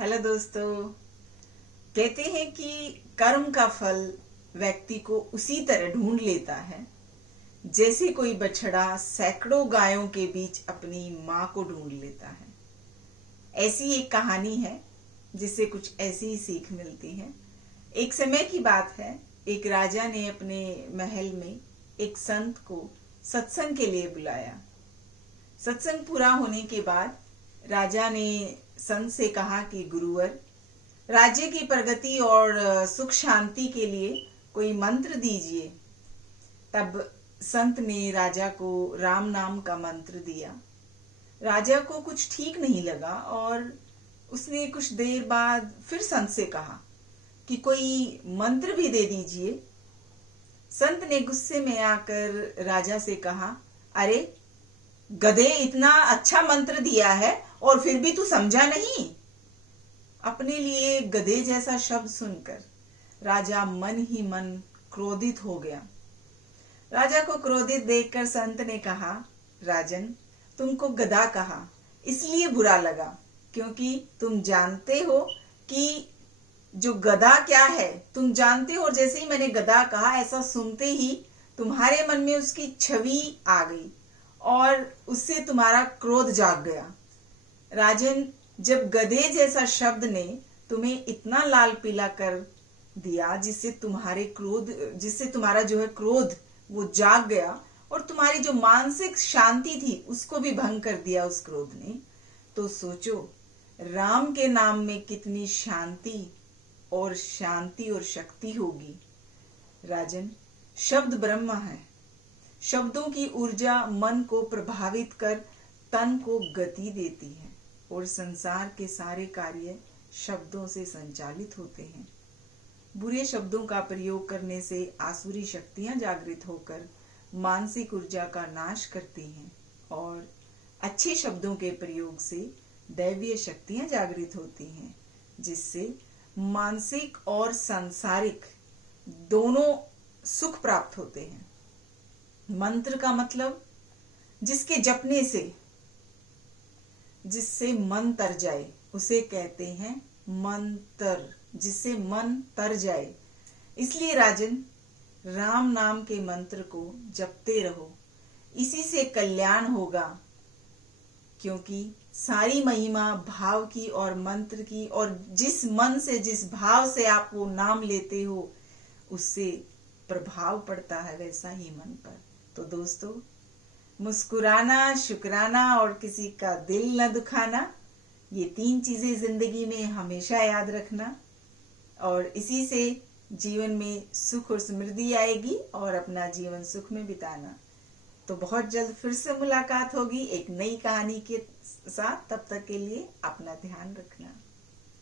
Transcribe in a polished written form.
Hello दोस्तों। कहते हैं कि कर्म का फल व्यक्ति को उसी तरह ढूंढ लेता है जैसे कोई बछड़ा सैकड़ों गायों के बीच अपनी मां को ढूंढ लेता है। ऐसी एक कहानी है जिससे कुछ ऐसी ही सीख मिलती है। एक समय की बात है, एक राजा ने अपने महल में एक संत को सत्संग के लिए बुलाया। सत्संग पूरा होने के बाद राजा ने संत से कहा कि गुरुवर, राज्य की प्रगति और सुख शांति के लिए कोई मंत्र दीजिए। तब संत ने राजा को राम नाम का मंत्र दिया। राजा को कुछ ठीक नहीं लगा और उसने कुछ देर बाद फिर संत से कहा कि कोई मंत्र भी दे दीजिए। संत ने गुस्से में आकर राजा से कहा, अरे गधे, इतना अच्छा मंत्र दिया है और फिर भी तू समझा नहीं। अपने लिए गधे जैसा शब्द सुनकर राजा मन ही मन क्रोधित हो गया। राजा को क्रोधित देखकर संत ने कहा, राजन, तुमको गधा कहा इसलिए बुरा लगा क्योंकि तुम जानते हो कि जो गधा क्या है तुम जानते हो। जैसे ही मैंने गधा कहा, ऐसा सुनते ही तुम्हारे मन में उसकी छवि आ गई और उससे तुम्हारा क्रोध जाग गया। राजन, जब गधे जैसा शब्द ने तुम्हें इतना लाल पीला कर दिया जिससे तुम्हारा जो है क्रोध वो जाग गया और तुम्हारी जो मानसिक शांति थी उसको भी भंग कर दिया उस क्रोध ने, तो सोचो राम के नाम में कितनी शांति और शक्ति होगी। राजन, शब्द ब्रह्म है। शब्दों की ऊर्जा मन को प्रभावित कर तन को गति देती है और संसार के सारे कार्य शब्दों से संचालित होते हैं। बुरे शब्दों का प्रयोग करने से आसुरी शक्तियां जागृत होकर मानसिक ऊर्जा का नाश करती हैं और अच्छे शब्दों के प्रयोग से दैवीय शक्तियां जागृत होती हैं, जिससे मानसिक और सांसारिक दोनों सुख प्राप्त होते हैं। मंत्र का मतलब जिसके जपने से जिससे मन तर जाए उसे कहते हैं मंत्र, जिससे मन तर जाए। इसलिए राजन, राम नाम के मंत्र को जपते रहो, इसी से कल्याण होगा, क्योंकि सारी महिमा भाव की और मंत्र की, और जिस मन से जिस भाव से आप वो नाम लेते हो उससे प्रभाव पड़ता है वैसा ही मन पर। तो दोस्तों, मुस्कुराना, शुक्राना और किसी का दिल न दुखाना, ये 3 चीजें जिंदगी में हमेशा याद रखना और इसी से जीवन में सुख और समृद्धि आएगी और अपना जीवन सुख में बिताना। तो बहुत जल्द फिर से मुलाकात होगी एक नई कहानी के साथ। तब तक के लिए अपना ध्यान रखना।